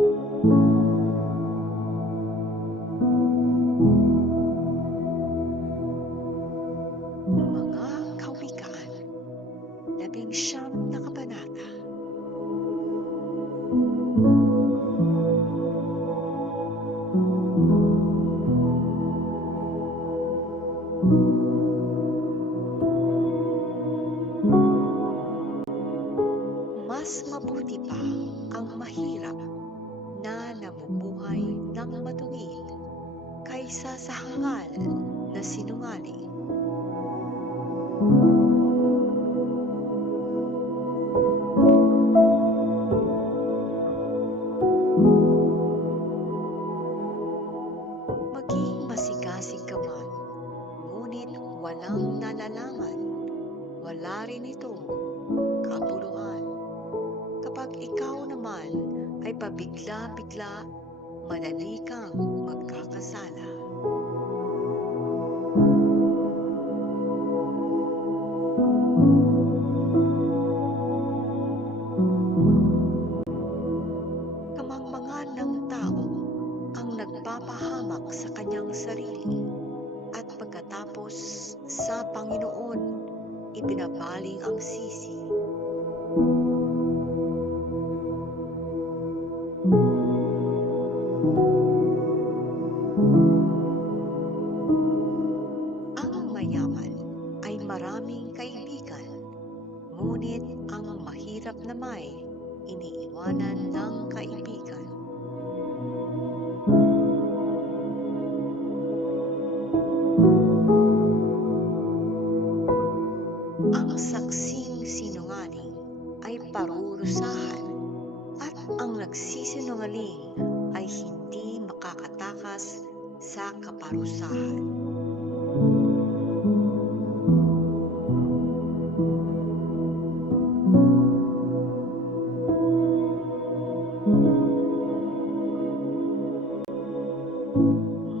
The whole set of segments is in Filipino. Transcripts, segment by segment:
Mga Kawikaan, 19 na kabanata. Mas mabuti pa ang mahirap na namumuhay ng matuwid kaysa sa hangal na sinungaling. Maging masigasig ka man, ngunit walang nalalaman, wala rin itong kabuluhan. Kapag ikaw naman ay pabigla-bigla, madali kang magkakasala. Kamangmangan ng tao ang nagpapahamak sa kanyang sarili at pagkatapos sa Panginoon, ibinabaling ang sisi. Ang mayaman ay maraming kaibigan, ngunit ang mahirap na may iniiwanan ng kaibigan. Ang saksing sinungaling ay parurusahan, at ang nagsisinungaling ay hindi makakatakas sa kaparusahan.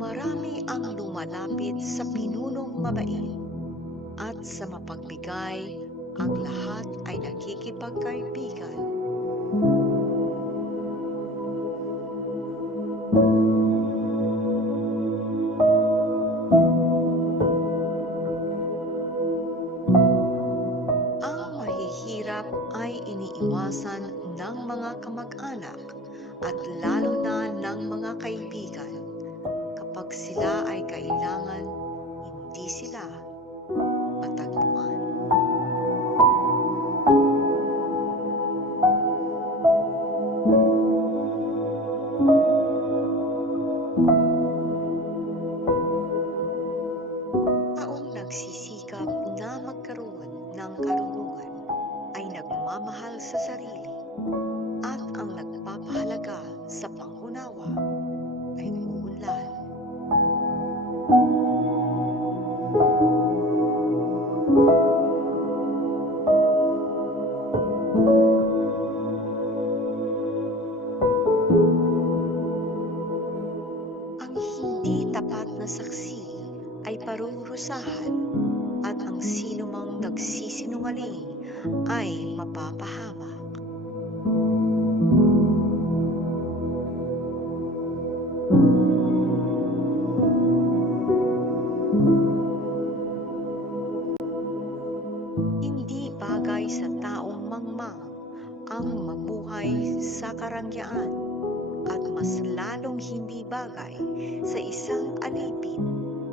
Marami ang lumalapit sa pinunong mabait, at sa mapagbigay ang lahat ay nakikipagkaibigan. Ang mahihirap ay iniiwasan ng mga kamag-anak at lalo na ng mga kaibigan. Kapag sila ay kailangan, hindi sila matagpuan. Taong nagsisikap na magkaroon ng karunungan ay nagmamahal sa sarili, at ang nagpapahalaga sa pangunawa ay umuunlad. Ang hindi tapat na saksi ay parurusahan, at ang sinumang nagsisinungaling ay mapapahamak. Hindi bagay sa taong mangmang ang mamuhay sa karangyaan, at mas lalong hindi bagay sa isang alipin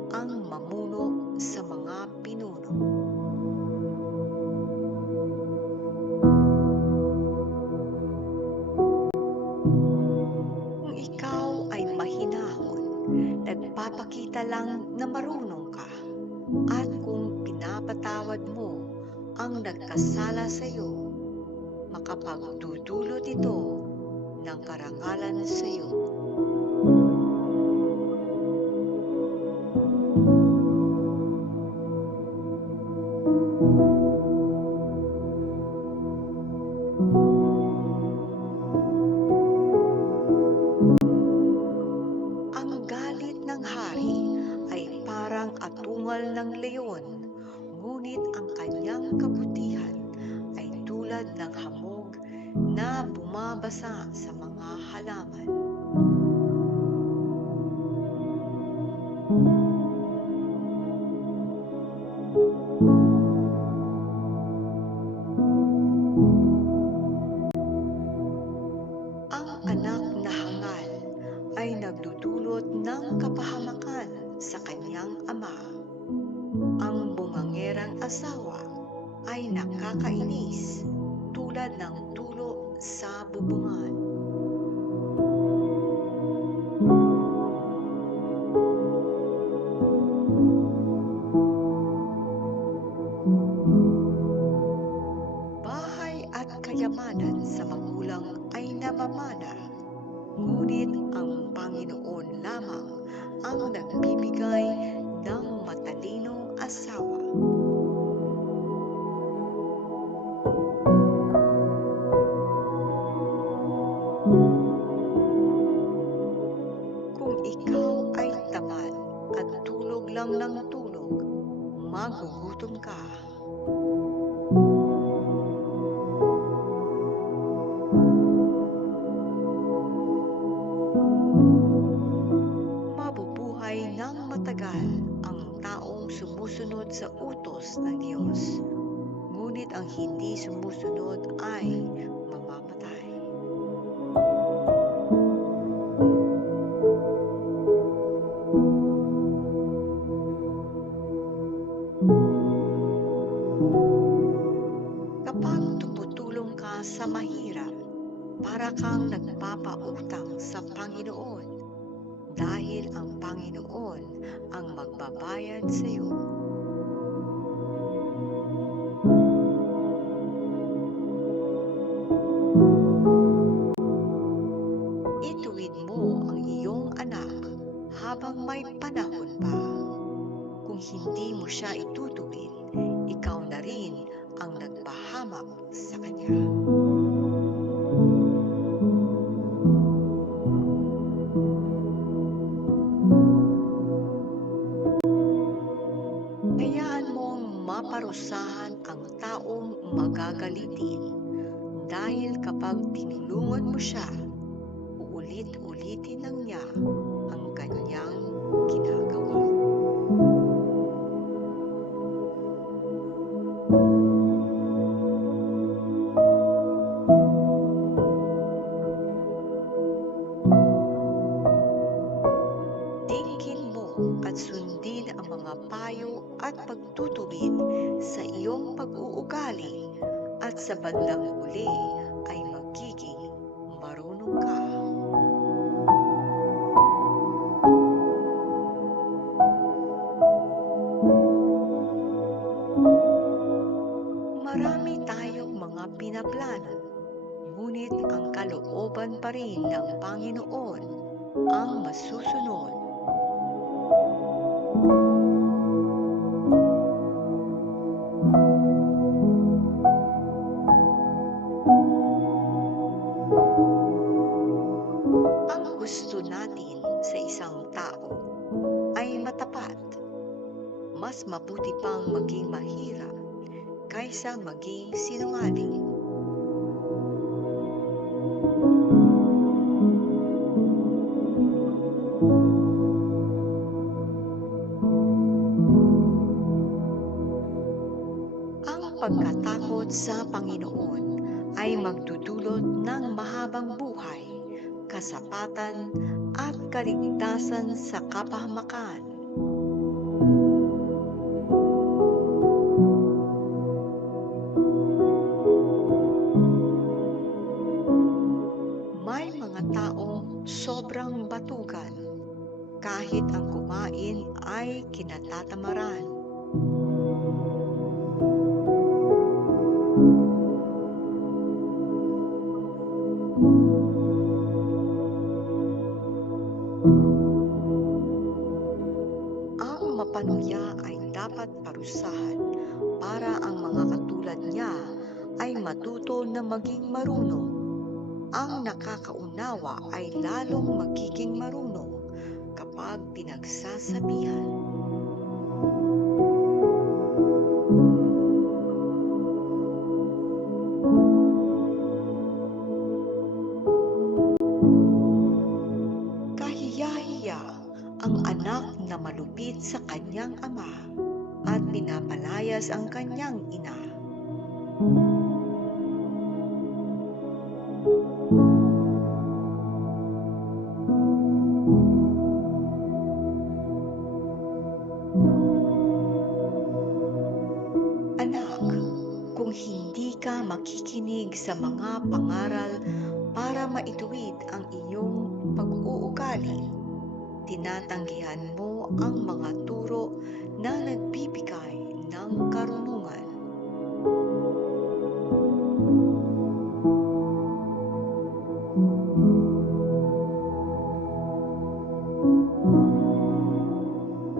ang mamuno sa mga pinuno. Kung ikaw ay mahinahon, nagpapakita lang na marunong ka, at kung pinapatawad mo ang nagkasala sa iyo, makapagdudulot ito ng karangalan sa iyo. Ang galit ng hari ay parang atungal ng leon, ngunit ang kanyang kabutihan ay tulad ng hamog na bumabasa sa mga halaman. Ang anak na hangal ay nagdudulot ng kapahamakan sa kanyang ama. Ang bungangerang asawa ay nakakainis tulad ng tulo sa bubungan. Bahay at kayamanan sa magulang ay namamana, ngunit ang Panginoon lamang ang nagbibigay ng matalinong asawa. Kung ikaw ay tamad at tulog lang ng tulog, magugutom ka. Mabubuhay ng matagal ang taong sumusunod sa utos ng Diyos, ngunit ang hindi sumusunod ay mamamatay. Kapag tumutulong ka sa mahirap, para kang nagpapautang sa Panginoon, dahil ang Panginoon ang magbabayad sa iyo. Ituwid mo ang iyong anak habang may panahon pa. Kung hindi mo siya itutuwid, ikaw na rin ang nagpahamak sa kanya. Hayaan mong maparusahan ang taong magagalitin, dahil kapag tinulungan mo siya, uulit-ulitin lang niya ang kanyang ginagawa. Dinggin mo at sundin ang mga payo at pagtutuwid sa iyong pag-uugali, at sa bandang huli ay magiging marunong ka. Marami tayong mga pinaplano, ngunit ang kalooban pa rin ng Panginoon ang masusunod. Ang gusto natin sa isang tao ay matapat. Mas mabuti pang maging mahirap kaysa maging sinungaling. Ang pagkatakot sa Panginoon ay magdudulot ng mahabang buhay, kasapatan at kaligtasan sa kapahamakan. May mga taong sobrang batugan, kahit ang kumain ay kinatatamaran. Ang mapanuya ay dapat parusahan, para ang mga katulad niya ay matuto na maging marunong. Ang nakakaunawa ay lalong magiging marunong kapag pinagsasabihan. higit sa kanyang ama at pinapalayas ang kanyang ina. Anak, kung hindi ka makikinig sa mga pangaral para maituwid ang iyong pag-uugali, tinatanggihan mo ang mga turo na nagbibigay ng karunungan.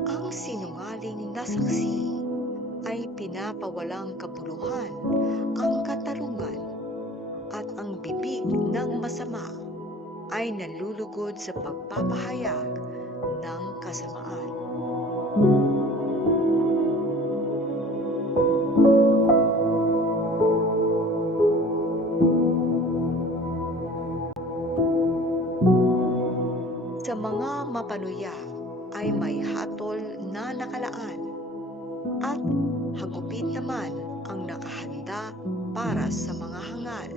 Ang sinungaling na saksi ay pinapawalang kabuluhan ang katarungan, at ang bibig ng masama ay nalulugod sa pagpapahayag ng kasamaan. Sa mga mapanuya ay may hatol na nakalaan, at hagupit naman ang nakahanda para sa mga hangal.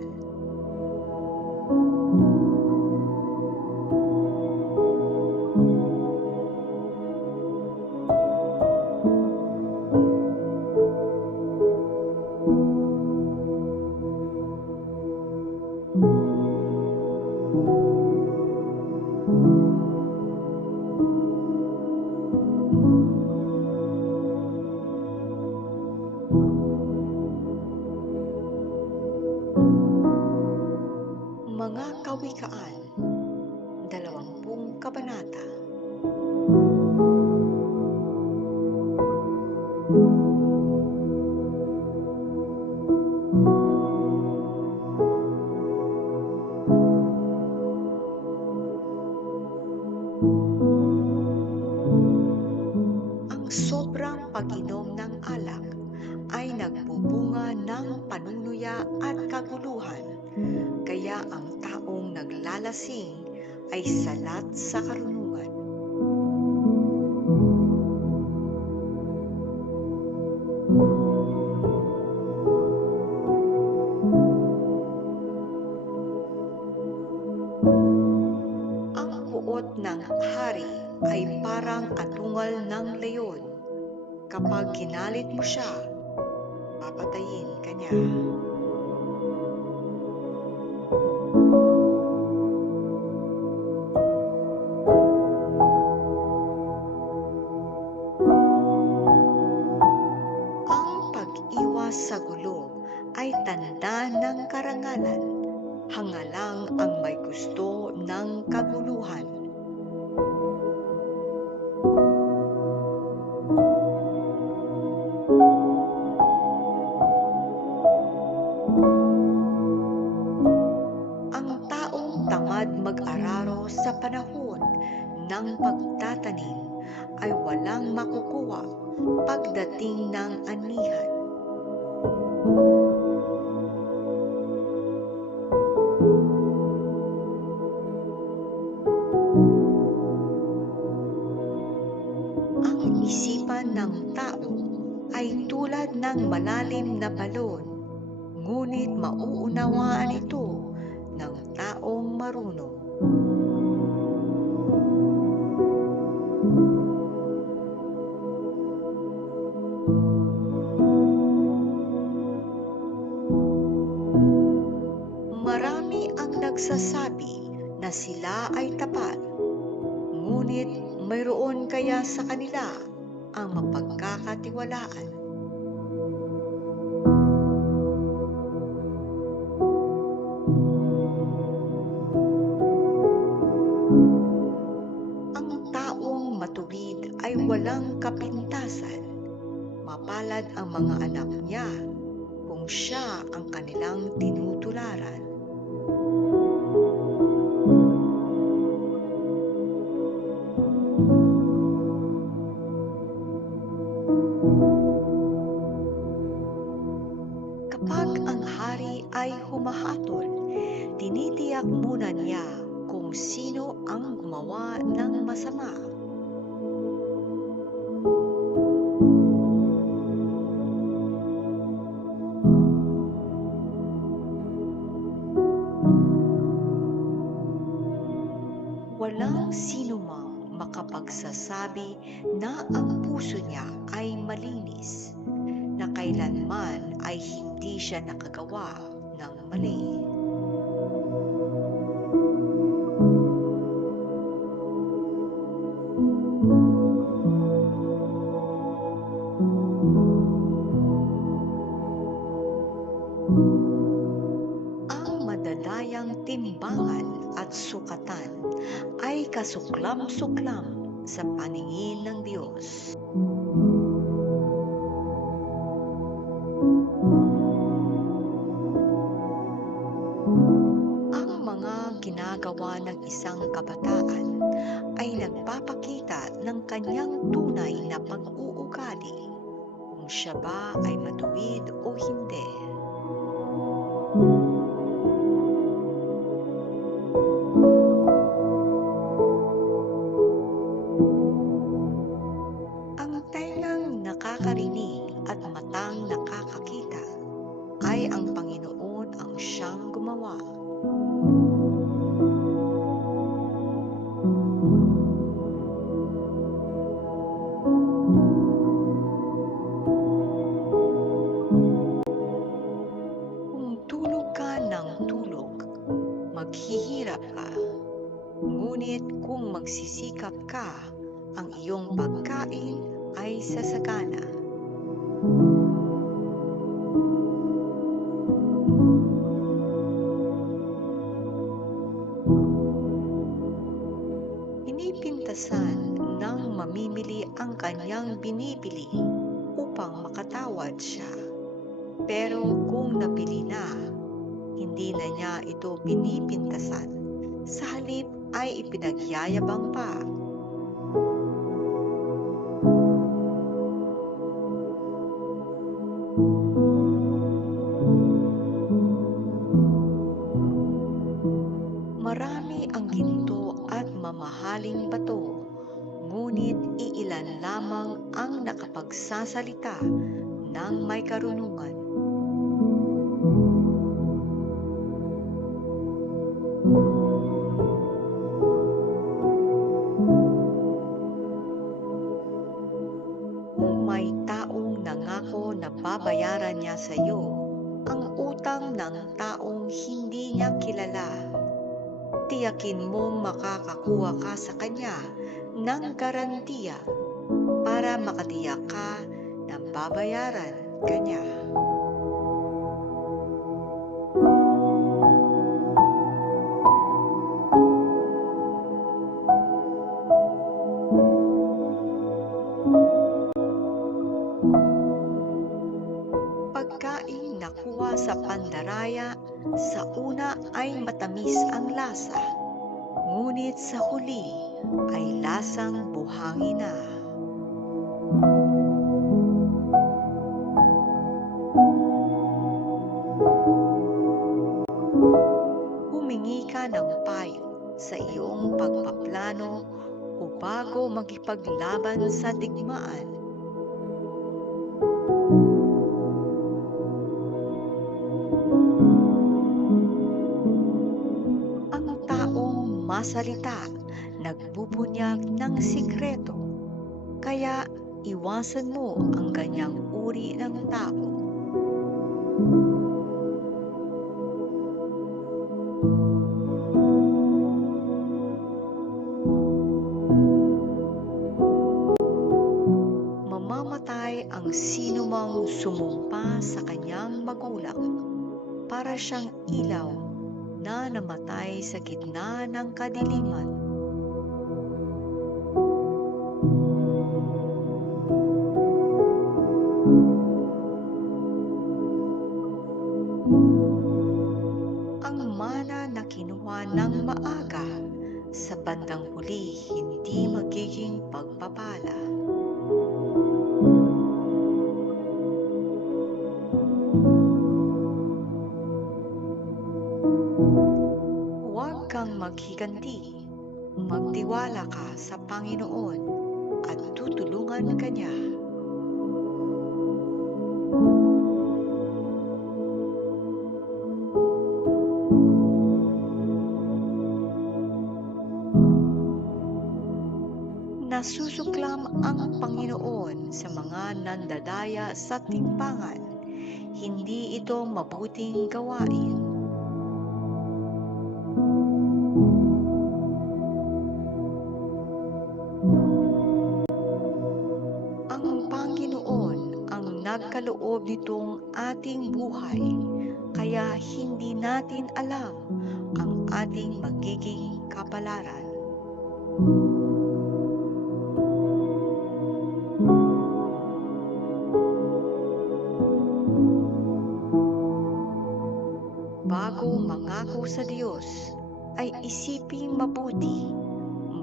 Mga Kawikaan, 20 kabanata. Ang sobrang pag-inom ng alak ay nagbubunga ng panunuya at kaguluhan, kaya ang taong naglalasing ay salat sa karunungan. Ang puot ng hari ay parang atungal ng leon. Kapag kinalit mo siya, papatayin ka niya. Ang pag-iwas sa gulo ay tanda ng karangalan, hangalang ang may gusto ng kaguluhan. Ang taong tamad mag-araro sa panahon ng pagtatanim ay walang makukuha pagdating ng anihan. Ang isipan ng tao ay tulad ng malalim na balon, ngunit mauunawaan ito ng taong marunong. Marami ang nagsasabi na sila ay tapat, ngunit mayroon kaya sa kanila ang mapagkakatiwalaan? Ang taong matuwid ay walang kapintasan. Mapalad ang mga anak niya kung siya ang kanilang tinutularan. Kapag ang hari ay humahatol, tinitiyak muna niya kung sino ang gumawa ng masama. Walang sinumang makapagsasabi na ang puso niya ay malinis, na kailanman ay hindi siya nakagawa ng mali. Ang madadayang timbangan at sukatan ay kasuklam-suklam sa paningin ng Diyos. Ang mga ginagawa ng isang kabataan ay nagpapakita ng kanyang tunay na pag-uugali, kung siya ba ay matuwid o hindi. Ang tengang nakakarinig at matang nakakakita ay ang Panginoon ang siyang gumawa. Kung tulog ka ng tulog, maghihirap ka. Ngunit kung magsisikap ka, ang iyong pagkain ay sasagana. Pinipintasan ng mamimili ang kanyang binibili upang makatawad siya. Pero kung napili na, hindi na niya ito pinipintasan. Sa halip ay ipinagyayabang pa. Marami ang ginto at mamahaling bato, ngunit iilan lamang ang nakapagsasalita ng may karunungan. Kung may taong nangako na babayaran niya sa iyo ang utang ng taong hindi niya kilala, tiyakin mong makakakuha ka sa kanya ng garantiya para makatiyak ka na babayaran ka niya. Pagkaing nakuha sa pandaraya, sa una ay matamis ang lasa, ngunit sa huli ay lasang buhangin na. Humingi ka ng payo sa iyong pagpaplano o bago makipaglaban sa digmaan. Ang taong masalita nagbubunyag ng sikreto, kaya iwasan mo ang ganyang uri ng tao. Mamamatay ang sinumang sumumpa sa kanyang magulang, para siyang ilaw na namatay sa gitna ng kadiliman. Ang mana na kinuha ng maaga, sa bandang huli hindi magiging pagpapala. Huwag kang maghiganti. Magtiwala ka sa Panginoon at tutulungan ka niya. Nasusuklam ang Panginoon sa mga nandadaya sa timpangan. Hindi ito mabuting gawain. Ang Panginoon ang nagkaloob nitong ating buhay, kaya hindi natin alam ang ating magiging kapalaran. Bago mangako sa Diyos, ay isiping mabuti,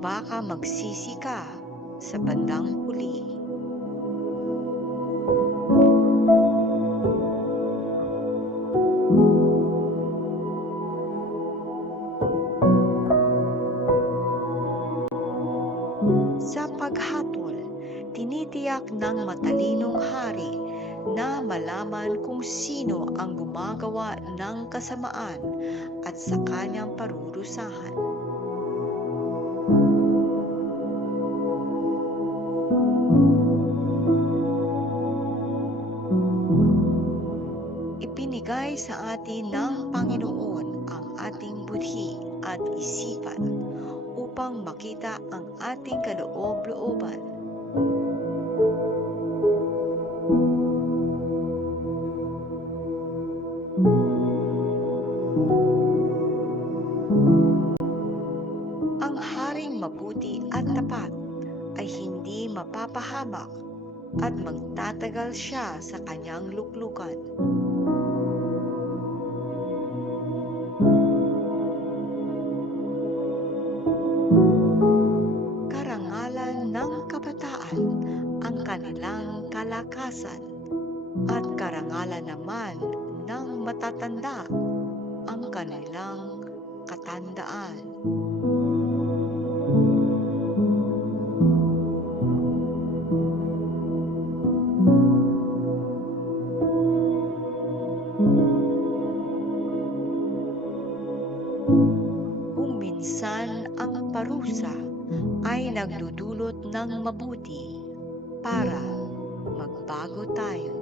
baka magsisi ka sa bandang huli. Sa paghatol, tinitiyak ng matalinong hari na malaman kung sino ang gumagawa ng kasamaan at sa kanyang parurusahan. Ibinigay sa atin ng Panginoon ang ating budhi at isipan upang makita ang ating kaloob-looban. Ang haring mabuti at tapat ay hindi mapapahamak at magtatagal siya sa kanyang luklukan. Karangalan ng kabataan ang kanilang kalakasan, at karangalan naman ng matatanda ang kanilang katandaan. Kung minsan ang parusa ay nagdudulot ng mabuti para magbago tayo.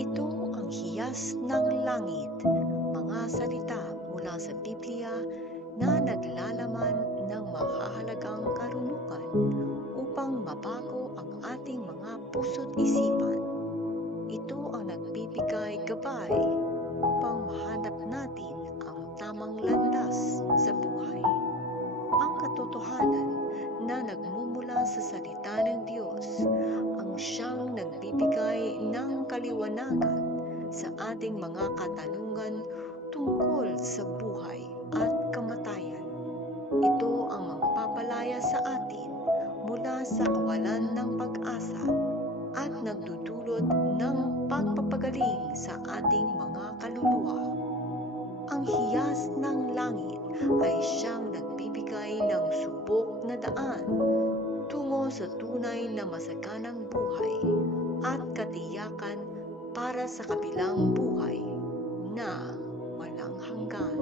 Ito ang hiyas ng langit, mga salita mula sa Biblia na naglalaman ng mahahalagang karunungan upang mabago ang ating mga puso't isipan. Ito ang nagbibigay gabay upang mahanap natin ang tamang landas sa buhay. Ang katotohanan na nagmumula sa salita ng Diyos ang siyang nagbibigay ng kaliwanagan sa ating mga katanungan tungkol sa buhay at kamatayan. Ito ang magpapalaya sa atin mula sa kawalan ng pag-asa at nagdudulot ng pagpapagaling sa ating mga kaluluwa. Ang hiyas ng langit ay siyang nagbibigay ng subok na daan tungo sa tunay na masaganang buhay at katiyakan para sa kabilang buhay na walang hanggan.